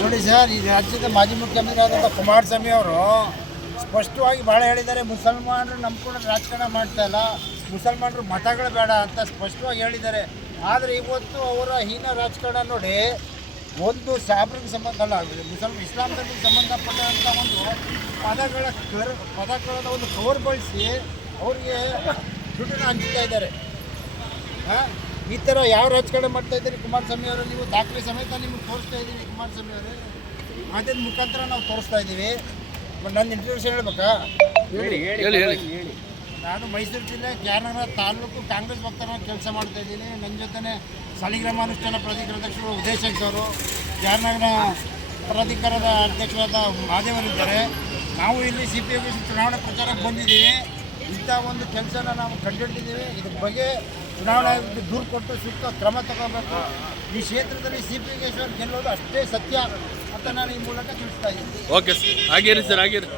ನೋಡಿ ಸರ್, ಈ ರಾಜ್ಯದ ಮಾಜಿ ಮುಖ್ಯಮಂತ್ರಿ ಆದಂಥ ಕುಮಾರಸ್ವಾಮಿ ಅವರು ಸ್ಪಷ್ಟವಾಗಿ ಭಾಳ ಹೇಳಿದ್ದಾರೆ. ಮುಸಲ್ಮಾನರು ನಮ್ಮ ಕೂಡ ರಾಜಕಾರಣ ಮಾಡ್ತಾ ಇಲ್ಲ, ಮುಸಲ್ಮಾನರು ಮತಗಳು ಬೇಡ ಅಂತ ಸ್ಪಷ್ಟವಾಗಿ ಹೇಳಿದ್ದಾರೆ. ಆದರೆ ಇವತ್ತು ಅವರ ಹೀನ ರಾಜಕಾರಣ ನೋಡಿ, ಒಂದು ಸಾಬ್ರಿಗೆ ಸಂಬಂಧ ಅಲ್ಲ, ಇಸ್ಲಾಂ ಧರ್ಮಕ್ಕೆ ಸಂಬಂಧಪಟ್ಟಂಥ ಒಂದು ಪದಗಳ ಒಂದು ಕವರ್ ಬಳಸಿ ಅವ್ರಿಗೆ ದುಡ್ಡನ್ನು ಹಂಚ್ತಾ ಇದ್ದಾರೆ. ಈ ಥರ ಯಾವ ರಾಜಕಾರಣ ಮಾಡ್ತಾ ಇದ್ದೀರಿ ಕುಮಾರಸ್ವಾಮಿ ಅವರು? ನೀವು ದಾಖಲೆ ಸಮೇತ ನಿಮಗೆ ತೋರಿಸ್ತಾ ಇದ್ದೀವಿ ಕುಮಾರಸ್ವಾಮಿ ಅವರೇ, ಮಾಧ್ಯಮದ ಮುಖಾಂತರ ನಾವು ತೋರಿಸ್ತಾ ಇದ್ದೀವಿ. ನನ್ನ ಇಂಟ್ರೊಡಕ್ಷನ್ ಹೇಳ್ಬೇಕಾ? ಹೇಳಿ. ನಾನು ಮೈಸೂರು ಜಿಲ್ಲೆ ಕ್ಯಾನಗರ ತಾಲೂಕು ಕಾಂಗ್ರೆಸ್ ವಕ್ತಾರವಾಗಿ ಕೆಲಸ ಮಾಡ್ತಾ ಇದ್ದೀನಿ. ನನ್ನ ಜೊತೆ ಸಾಲಿಗ್ರಾಮಾನುಷ್ಠಾನ ಪ್ರಾಧಿಕಾರದ ಅಧ್ಯಕ್ಷರು ಉದಯಶಂಕರ್ ಅವರು, ಕ್ಯಾನಗರ ಪ್ರಾಧಿಕಾರದ ಅಧ್ಯಕ್ಷರಾದ ಮಹಾದೇವರಿದ್ದಾರೆ. ನಾವು ಇಲ್ಲಿ CPM ಚುನಾವಣೆ ಪ್ರಚಾರಕ್ಕೆ ಬಂದಿದ್ದೀವಿ. ಇಂಥ ಒಂದು ಕೆಲಸನ ನಾವು ಕಂಡುಹಿಡಿದಿದ್ದೀವಿ. ಇದ್ರ ಬಗ್ಗೆ ಚುನಾವಣಾ ಆಯೋಗಕ್ಕೆ ದೂರು ಕೊಟ್ಟು ಸೂಕ್ತ ಕ್ರಮ ತಗೋಬೇಕು. ಈ ಕ್ಷೇತ್ರದಲ್ಲಿ CP ಗೆಲ್ಲೋದು ಅಷ್ಟೇ ಸತ್ಯ ಅಂತ ನಾನು ಈ ಮೂಲಕ ತಿಳಿಸ್ತಾ ಇದ್ದೀನಿ. ಓಕೆ ಸರ್, ಹಾಗೇರಿ ಸರ್, ಹಾಗೇರಿ.